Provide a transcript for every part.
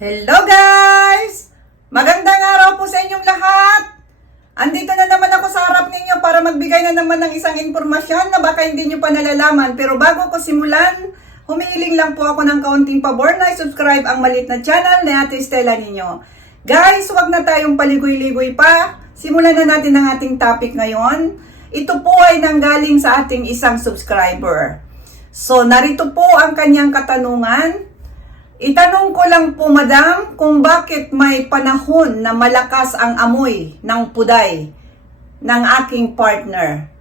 Hello guys! Magandang araw po sa inyong lahat! Andito na naman ako sa harap ninyo para magbigay na naman ng isang impormasyon na baka hindi nyo pa nalalaman. Pero bago ko simulan, humihiling lang po ako ng kaunting pabor na subscribe ang malit na channel ni Ate Stella ninyo. Guys, huwag na tayong paligoy-ligoy pa. Simulan na natin ang ating topic ngayon. Ito po ay nanggaling sa ating isang subscriber. So, narito po ang kanyang katanungan. Itanong ko lang po, madam, kung bakit may panahon na malakas ang amoy ng puday ng aking partner.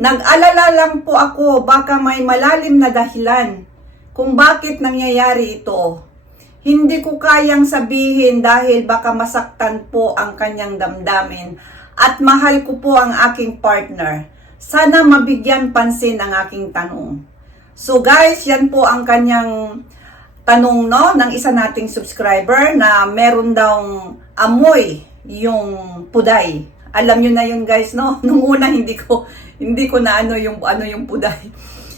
Nag-alala lang po ako baka may malalim na dahilan kung bakit nangyayari ito. Hindi ko kayang sabihin dahil baka masaktan po ang kanyang damdamin at mahal ko po ang aking partner. Sana mabigyan pansin ang aking tanong. So guys, yan po ang kanyang tanong no ng isa nating subscriber na meron daw amoy yung puday. Alam niyo na yun guys no. Nung una hindi ko hindi ko na ano yung ano yung puday.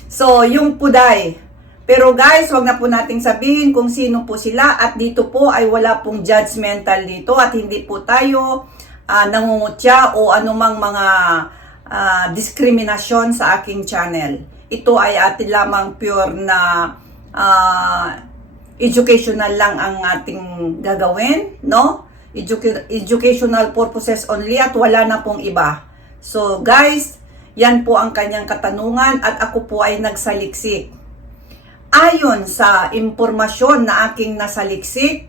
So, yung puday. Pero guys, wag na po nating sabihin kung sino po sila at dito po ay wala pong judgmental dito at hindi po tayo uh, nangungutya o anumang mga ah, diskriminasyon sa aking channel. Ito ay atin lamang pure na ah, educational lang ang ating gagawin, no? Educa- educational purposes only at wala na pong iba. So guys, yan po ang kanyang katanungan at ako po ay nagsaliksik. Ayon sa impormasyon na aking nasaliksik,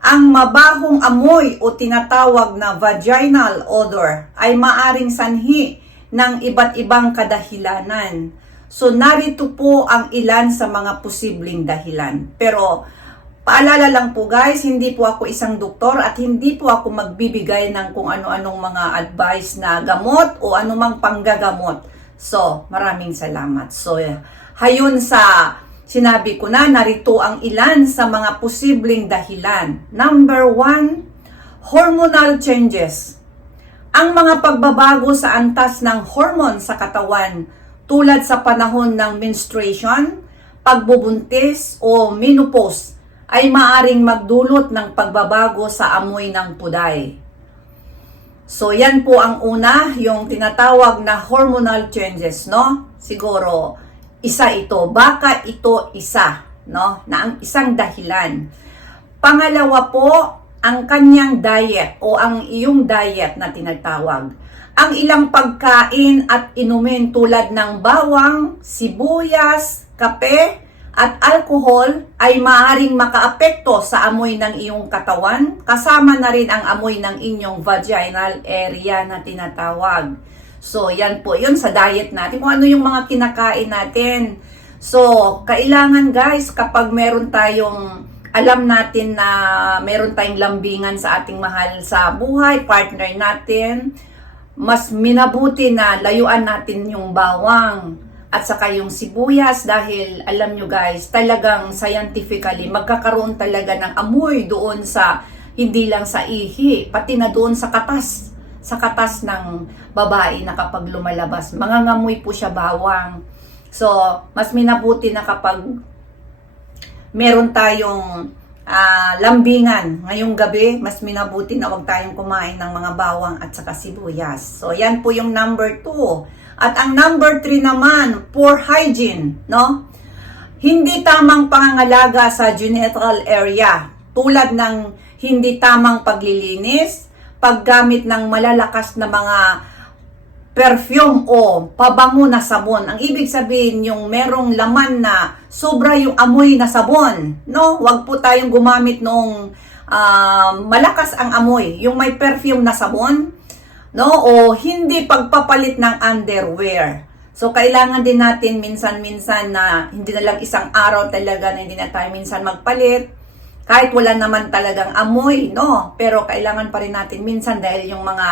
ang mabahong amoy o tinatawag na vaginal odor ay maaring sanhi ng iba't ibang kadahilanan. So narito po ang ilan sa mga posibleng dahilan. Pero paalala lang po guys, hindi po ako isang doktor at hindi po ako magbibigay ng kung ano-anong mga advice na gamot o anumang panggagamot. So, maraming salamat. So, hayon sa sinabi ko na, narito ang ilan sa mga posibleng dahilan. Number one, hormonal changes. Ang mga pagbabago sa antas ng hormone sa katawan tulad sa panahon ng menstruation, pagbubuntis o menopause ay maaring magdulot ng pagbabago sa amoy ng puday. So yan po ang una, yung tinatawag na hormonal changes, no? Siguro isa ito, baka ito isa, no? Na ang isang dahilan. Pangalawa po, ang kanyang diet o ang iyong diet na tinatawag. Ang ilang pagkain at inumin tulad ng bawang, sibuyas, kape, at alcohol ay maaring makaapekto sa amoy ng iyong katawan, kasama na rin ang amoy ng inyong vaginal area na tinatawag. So, yan po, yun sa diet natin. Kung ano yung mga kinakain natin. So, kailangan guys, kapag meron tayong alam natin na meron tayong lambingan sa ating mahal sa buhay, partner natin, mas minabuti na layuan natin yung bawang at saka yung sibuyas dahil alam nyo guys, talagang scientifically magkakaroon talaga ng amoy doon sa hindi lang sa ihi, pati na doon sa katas sa katas ng babae na kapag lumalabas. Mangangamoy po siya bawang. So, mas minabuti na kapag meron tayong ah, lambingan ngayong gabi, mas minabuti na huwag tayong kumain ng mga bawang at saka sibuyas. So, yan po yung number 2. At ang number 3 naman, poor hygiene, no? Hindi tamang pangangalaga sa genital area, tulad ng hindi tamang paglilinis, paggamit ng malalakas na mga perfume o pabango na sabon. Ang ibig sabihin yung merong laman na sobra yung amoy na sabon, no? Huwag po tayong gumamit nung ah, malakas ang amoy, yung may perfume na sabon, no? O hindi pagpapalit ng underwear. So, kailangan din natin minsan-minsan na hindi na lang isang araw talaga na hindi na tayo minsan magpalit. Kahit wala naman talagang amoy, no? Pero kailangan pa rin natin minsan dahil yung mga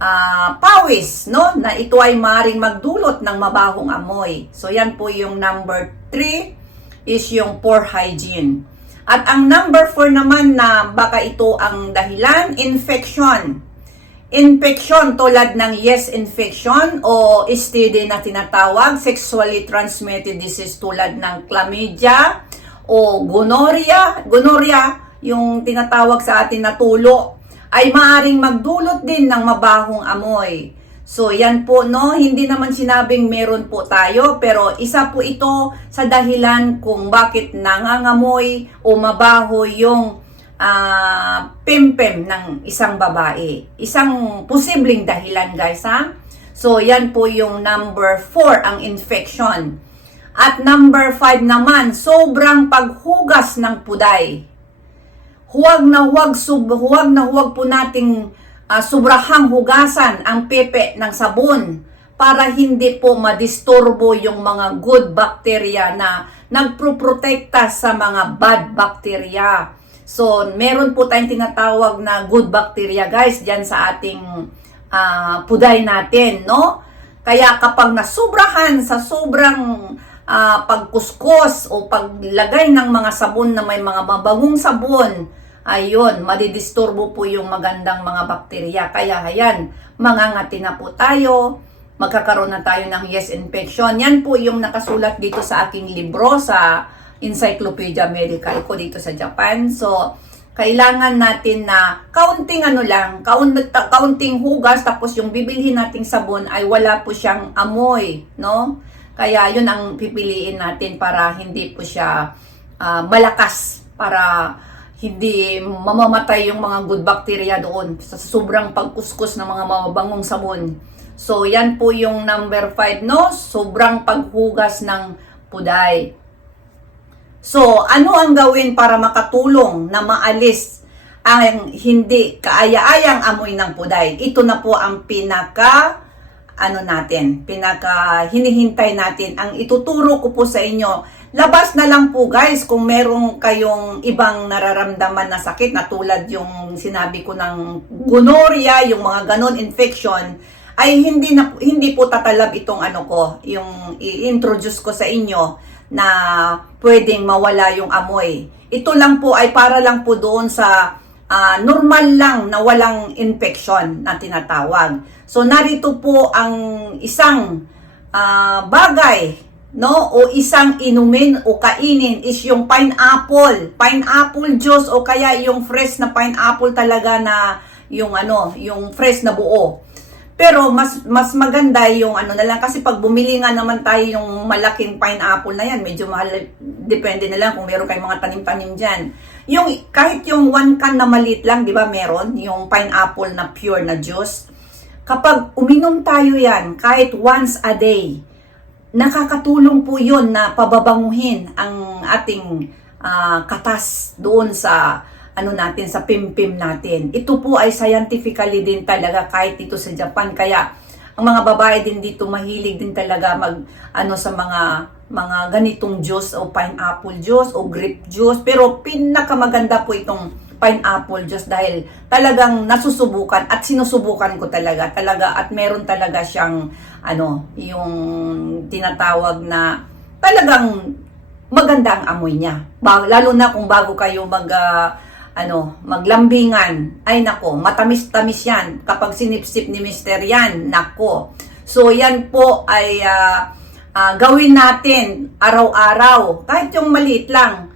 ah, pawis, no? Na ito ay maring magdulot ng mabahong amoy. So, yan po yung number 3 is yung poor hygiene. At ang number 4 naman na baka ito ang dahilan, infection. Infection tulad ng yes infection o STD na tinatawag, sexually transmitted disease tulad ng chlamydia o gonorrhea. Gonorrhea, yung tinatawag sa atin na tulo, ay maaring magdulot din ng mabahong amoy. So, yan po, no? Hindi naman sinabing meron po tayo, pero isa po ito sa dahilan kung bakit nangangamoy o mabaho yung ah, pimpem ng isang babae. Isang posibleng dahilan, guys, ha? So, yan po yung number 4, ang infection. At number 5 naman, sobrang paghugas ng puday huwag na huwag sub, huwag na huwag po nating ah, sobrahang hugasan ang pepe ng sabon para hindi po madisturbo yung mga good bacteria na nagproprotekta sa mga bad bacteria. So, meron po tayong tinatawag na good bacteria guys diyan sa ating ah, puday natin, no? Kaya kapag nasubrahan sa sobrang ah, pagkuskus o paglagay ng mga sabon na may mga mabagong sabon, ayun, madidisturbo po yung magandang mga bakterya. Kaya ayan, mangangati na po tayo, magkakaroon na tayo ng yes infection. Yan po yung nakasulat dito sa aking libro sa Encyclopedia Medical ko dito sa Japan. So, kailangan natin na kaunting ano lang, kaun- kaunting hugas tapos yung bibilhin nating sabon ay wala po siyang amoy, no? Kaya yun ang pipiliin natin para hindi po siya ah, malakas para hindi mamamatay yung mga good bacteria doon sa sobrang pagkuskus ng mga mababangong sabon. So, yan po yung number 5, no? Sobrang paghugas ng puday. So, ano ang gawin para makatulong na maalis ang hindi kaaya-ayang amoy ng puday? Ito na po ang pinaka ano natin, pinaka hinihintay natin. Ang ituturo ko po sa inyo, labas na lang po guys kung merong kayong ibang nararamdaman na sakit na tulad yung sinabi ko ng gonorrhea, yung mga ganon infection ay hindi na hindi po tatalab itong ano ko, yung i-introduce ko sa inyo na pwedeng mawala yung amoy. Ito lang po ay para lang po doon sa ah, normal lang na walang infection na tinatawag. So narito po ang isang ah, bagay no o isang inumin o kainin is yung pineapple. Pineapple juice o kaya yung fresh na pineapple talaga na yung ano, yung fresh na buo. Pero mas mas maganda yung ano na lang kasi pag bumili nga naman tayo yung malaking pineapple na yan, medyo mahal depende na lang kung meron kayong mga tanim-tanim diyan. Yung kahit yung one can na maliit lang, 'di ba, meron yung pineapple na pure na juice. Kapag uminom tayo yan kahit once a day, nakakatulong po 'yon na pababanguhin ang ating ah, katas doon sa ano natin sa pimpim natin. Ito po ay scientifically din talaga kahit dito sa Japan kaya ang mga babae din dito mahilig din talaga mag ano sa mga mga ganitong juice o pineapple juice o grape juice pero pinakamaganda po itong pineapple juice dahil talagang nasusubukan at sinusubukan ko talaga talaga at meron talaga siyang ano yung tinatawag na talagang maganda ang amoy niya. Lalo na kung bago kayo mag ah, ano, maglambingan. Ay nako, matamis-tamis 'yan kapag sinipsip ni Mister 'yan. Nako. So yan po ay ah, ah, gawin natin araw-araw kahit yung maliit lang.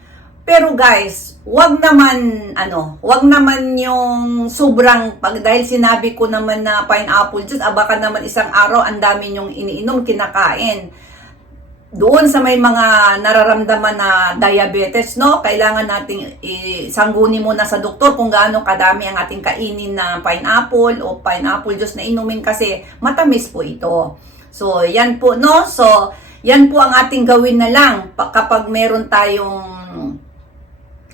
Pero guys, wag naman ano, wag naman yung sobrang pag dahil sinabi ko naman na pineapple juice, ah, baka naman isang araw ang dami yung iniinom, kinakain doon sa may mga nararamdaman na diabetes, no, kailangan nating isangguni muna sa doktor kung gaano kadami ang ating kainin na pineapple o pineapple juice na inumin kasi matamis po ito. So, yan po, no? So, yan po ang ating gawin na lang pa- kapag meron tayong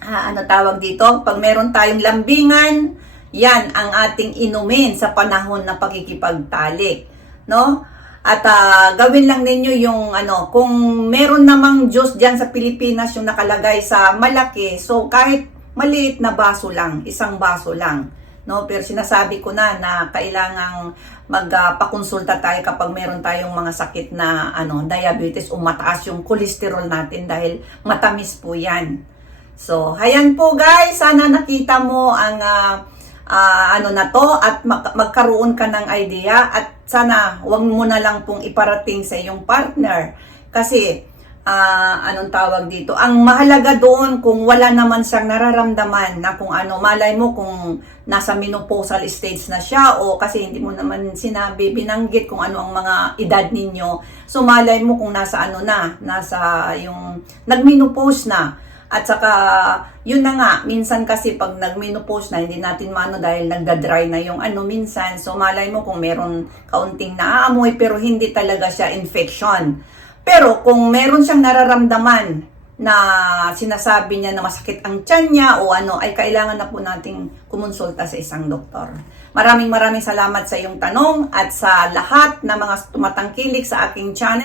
ah, ano tawag dito? Pag meron tayong lambingan, yan ang ating inumin sa panahon na pakikipagtalik, no? At ah, gawin lang ninyo yung ano, kung meron namang juice diyan sa Pilipinas yung nakalagay sa malaki, so kahit maliit na baso lang, isang baso lang, no? Pero sinasabi ko na na kailangang magpakonsulta tayo kapag meron tayong mga sakit na ano, diabetes o mataas yung cholesterol natin dahil matamis po 'yan. So, ayan po guys, sana nakita mo ang ah, ah, ano na to at mag- magkaroon ka ng idea at sana wag mo na lang pong iparating sa iyong partner kasi ah, anong tawag dito, ang mahalaga doon kung wala naman siyang nararamdaman na kung ano, malay mo kung nasa menopausal stage na siya o kasi hindi mo naman sinabi, binanggit kung ano ang mga edad ninyo. So malay mo kung nasa ano na, nasa yung nagmenopause na. At saka, yun na nga, minsan kasi pag nag-menopause na, hindi natin maano dahil nagda-dry na yung ano minsan. So, malay mo kung meron kaunting naaamoy pero hindi talaga siya infection. Pero kung meron siyang nararamdaman na sinasabi niya na masakit ang tiyan niya o ano, ay kailangan na po nating kumonsulta sa isang doktor. Maraming maraming salamat sa iyong tanong at sa lahat na mga tumatangkilik sa aking channel.